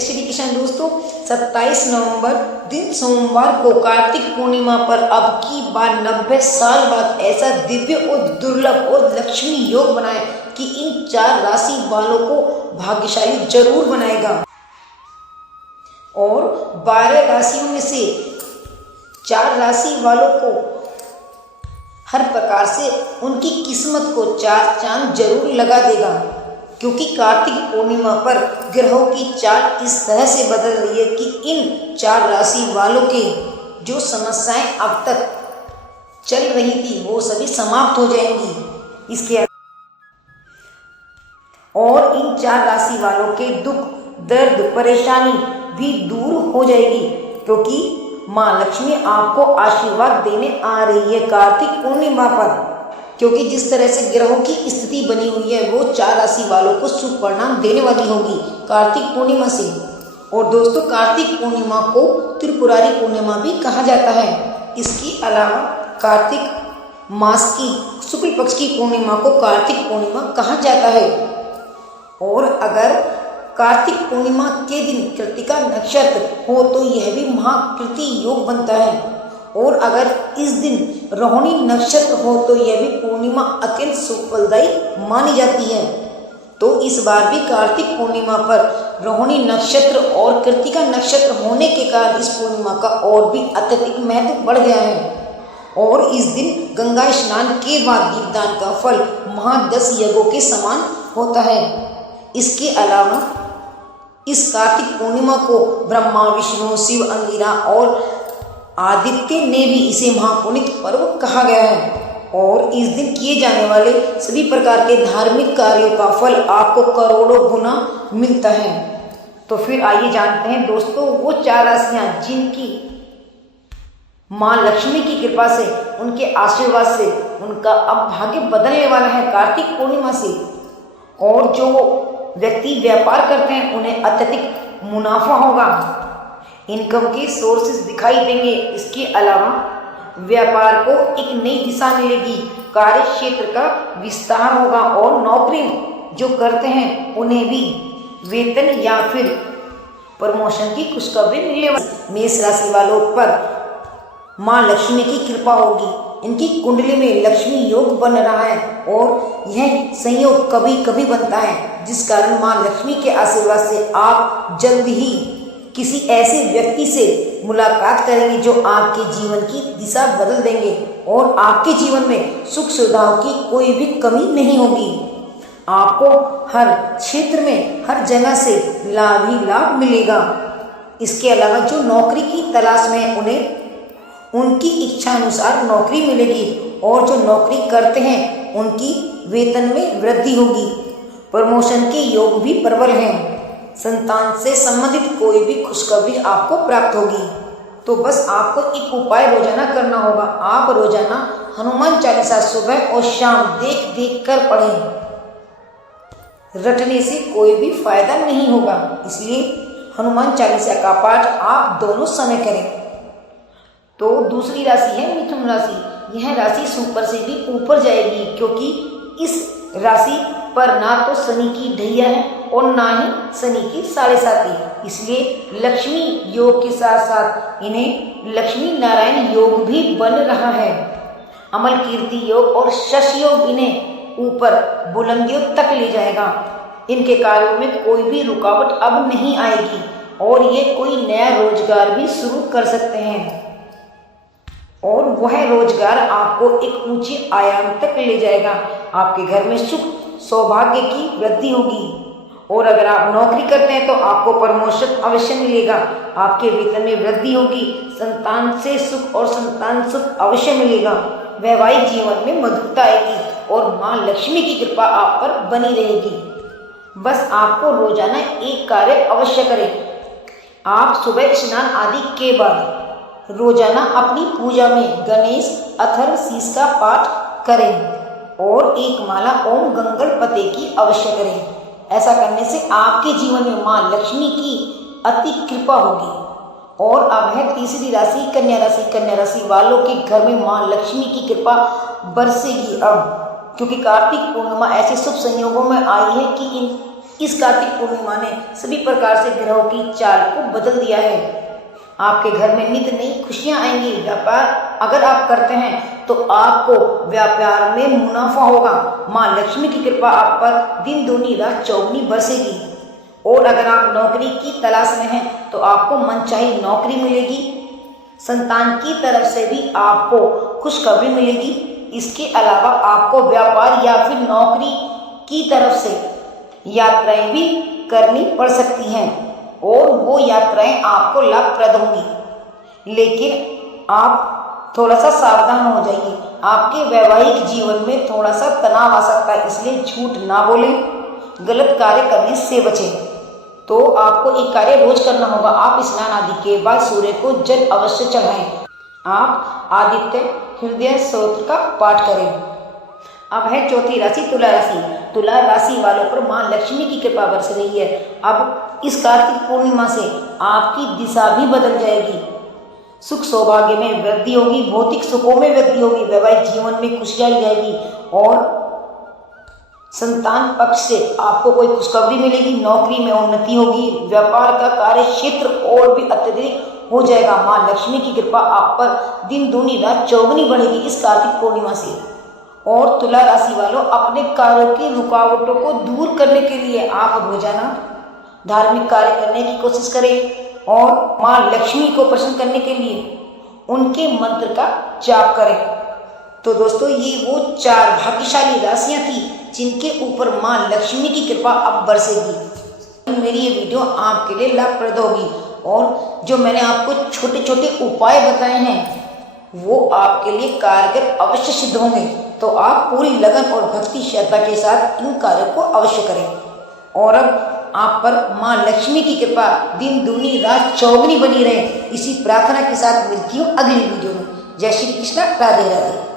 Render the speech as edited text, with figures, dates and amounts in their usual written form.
श्री कृष्ण दोस्तों, 27 नवंबर दिन सोमवार को कार्तिक पूर्णिमा पर अब की बार 90 साल बाद ऐसा दिव्य और दुर्लभ और लक्ष्मी योग बनाए कि इन 4 राशि वालों को भाग्यशाली जरूर बनाएगा। और 12 राशियों में से 4 राशि वालों को हर प्रकार से उनकी किस्मत को 4 चांद जरूर लगा देगा, क्योंकि कार्तिक पूर्णिमा पर ग्रहों की चाल इस तरह से बदल रही है कि इन 4 राशि वालों के जो समस्याएं अब तक चल रही थी वो सभी समाप्त हो जाएंगी। इसके और इन 4 राशि वालों के दुख दर्द परेशानी भी दूर हो जाएगी, क्योंकि माँ लक्ष्मी आपको आशीर्वाद देने आ रही है कार्तिक पूर्णिमा पर। क्योंकि जिस तरह से ग्रहों की स्थिति बनी हुई है वो 4 राशि वालों को शुभ परिणाम देने वाली होगी कार्तिक पूर्णिमा से। और दोस्तों, कार्तिक पूर्णिमा को त्रिपुरारी पूर्णिमा भी कहा जाता है। इसके अलावा कार्तिक मास की शुक्ल पक्ष की पूर्णिमा को कार्तिक पूर्णिमा कहा जाता है। और अगर कार्तिक पूर्णिमा के दिन कृतिका नक्षत्र हो तो यह भी महाकृति योग बनता है। और अगर इस दिन रोहिणी नक्षत्र हो तो यह भी पूर्णिमा अत्यंत सुफलदायी मानी जाती है। तो इस बार भी कार्तिक पूर्णिमा पर रोहिणी नक्षत्र और कृतिका नक्षत्र होने के कारण इस पूर्णिमा का और भी अत्यधिक महत्व बढ़ गया है। और इस दिन गंगा स्नान के बाद दीपदान का फल महा10 यज्ञों के समान होता है। इसके अलावा इस कार्तिक पूर्णिमा को ब्रह्मा विष्णु शिव अंगिरा और आदित्य ने भी इसे महापुनीत पर्व कहा गया है। और इस दिन किए जाने वाले सभी प्रकार के धार्मिक कार्यों का फल आपको करोड़ों गुना मिलता है। तो फिर आइए जानते हैं दोस्तों, वो 4 राशियां जिनकी माँ लक्ष्मी की कृपा से, उनके आशीर्वाद से उनका अब भाग्य बदलने वाला है कार्तिक पूर्णिमा से। और जो व्यक्ति व्यापार करते हैं उन्हें अत्यधिक मुनाफा होगा, इनकम के सोर्सेज दिखाई देंगे। इसके अलावा व्यापार को एक नई दिशा मिलेगी, कार्य क्षेत्र का विस्तार होगा और नौकरी जो करते हैं उन्हें भी वेतन या फिर प्रमोशन की खुशखबरी मिलने वाली। मेष राशि वालों पर माँ लक्ष्मी की कृपा होगी। इनकी कुंडली में लक्ष्मी योग बन रहा है और यह संयोग कभी कभी बनता है, जिस कारण माँ लक्ष्मी के आशीर्वाद से आप जल्द ही किसी ऐसे व्यक्ति से मुलाकात करेंगे जो आपके जीवन की दिशा बदल देंगे और आपके जीवन में सुख सुविधाओं की कोई भी कमी नहीं होगी। आपको हर क्षेत्र में हर जगह से लाभ ही लाभ मिलेगा। इसके अलावा जो नौकरी की तलाश में उन्हें उनकी इच्छा अनुसार नौकरी मिलेगी और जो नौकरी करते हैं उनकी वेतन में वृद्धि होगी। प्रमोशन के योग भी प्रबल हैं। संतान से संबंधित कोई भी खुशखबरी आपको प्राप्त होगी। तो बस आपको एक उपाय रोजाना करना होगा। आप रोजाना हनुमान चालीसा सुबह और शाम देख देख कर पढ़ें। रटने से कोई भी फायदा नहीं होगा, इसलिए हनुमान चालीसा का पाठ आप दोनों समय करें। तो दूसरी राशि है मिथुन राशि। यह राशि सुपर से भी ऊपर जाएगी, क्योंकि इस राशि पर ना तो शनि की ढैया है और ना ही शनि की 7.5, इसलिए लक्ष्मी योग के साथ साथ इन्हें लक्ष्मी नारायण योग भी बन रहा है। अमल कीर्ति योग और शश योग इन्हें ऊपर बुलंदियों तक ले जाएगा। इनके कार्यों में कोई भी रुकावट अब नहीं आएगी और ये कोई नया रोजगार भी शुरू कर सकते हैं और वह रोजगार आपको एक ऊंचे आयाम तक ले जाएगा। आपके घर में सुख सौभाग्य की वृद्धि होगी। और अगर आप नौकरी करते हैं तो आपको प्रमोशन अवश्य मिलेगा। आपके वेतन में वृद्धि होगी। संतान से सुख और संतान सुख अवश्य मिलेगा। वैवाहिक जीवन में मधुरता आएगी और माँ लक्ष्मी की कृपा आप पर बनी रहेगी। बस आपको रोजाना एक कार्य अवश्य करें। आप सुबह स्नान आदि के बाद रोजाना अपनी पूजा में गणेश अथर्वशीष का पाठ करें और एक माला ओम गंगणपते की अवश्य करें। ऐसा करने से आपके जीवन में माँ लक्ष्मी की अति कृपा होगी। और अब है तीसरी राशि कन्या राशि। कन्या राशि वालों के घर में माँ लक्ष्मी की कृपा बरसेगी अब, क्योंकि कार्तिक पूर्णिमा ऐसे शुभ संयोगों में आई है कि इन इस कार्तिक पूर्णिमा ने सभी प्रकार से ग्रहों की चाल को बदल दिया है। आपके घर में नित नई खुशियां आएंगी। व्यापार अगर आप करते हैं तो आपको व्यापार में मुनाफा होगा। माँ लक्ष्मी की कृपा आप पर दिन दूनी रात चौगुनी बरसेगी। और अगर आप नौकरी की तलाश में हैं तो आपको मनचाही नौकरी मिलेगी। संतान की तरफ से भी आपको खुशखबरी मिलेगी। इसके अलावा आपको व्यापार या फिर नौकरी की तरफ से यात्राएं भी करनी पड़ सकती हैं और वो यात्राएं आपको लाभप्रद होंगी। लेकिन आप थोड़ा सा सावधान हो जाइए। आपके वैवाहिक जीवन में थोड़ा सा तनाव आ सकता है, इसलिए झूठ ना बोलें, गलत कार्य करने से बचें। तो आपको एक कार्य रोज करना होगा। आप स्नान आदि के बाद सूर्य को जल अवश्य चढ़ाएं। आप आदित्य हृदय स्तोत्र का पाठ करें। अब है चौथी राशि तुला राशि। तुला राशि वालों पर मां लक्ष्मी की कृपा बरस रही है। अब इस कार्तिक पूर्णिमा से आपकी दिशा भी बदल जाएगी। सुख सौभाग्य में वृद्धि होगी, भौतिक सुखों में वृद्धि होगी, वैवाहिक जीवन में खुशियां जाएगी और संतान पक्ष से आपको कोई खुशखबरी मिलेगी। नौकरी में उन्नति होगी। व्यापार का कार्य क्षेत्र और भी अत्यधिक हो जाएगा। मां लक्ष्मी की कृपा आप पर दिन दूनी रात चौगुनी बढ़ेगी इस कार्तिक पूर्णिमा से। और तुला राशि वालों, अपने कार्यों की रुकावटों को दूर करने के लिए आप रोजाना धार्मिक कार्य करने की कोशिश करें और मां लक्ष्मी को प्रसन्न करने के लिए उनके मंत्र का जाप करें। तो दोस्तों, ये वो 4 भाग्यशाली राशियां थी जिनके ऊपर मां लक्ष्मी की कृपा अब बरसेगी। मेरी ये वीडियो आपके लिए लाभप्रद होगी और जो मैंने आपको छोटे छोटे उपाय बताए हैं वो आपके लिए कारगर अवश्य सिद्ध होंगे। तो आप पूरी लगन और भक्ति श्रद्धा के साथ इन कार्यों को अवश्य करें। और अब आप पर मां लक्ष्मी की कृपा दिन दूनी रात चौगुनी बनी रहे, इसी प्रार्थना के साथ मिलती हूँ अगली वीडियो में। जय श्री कृष्ण, राधे राधे।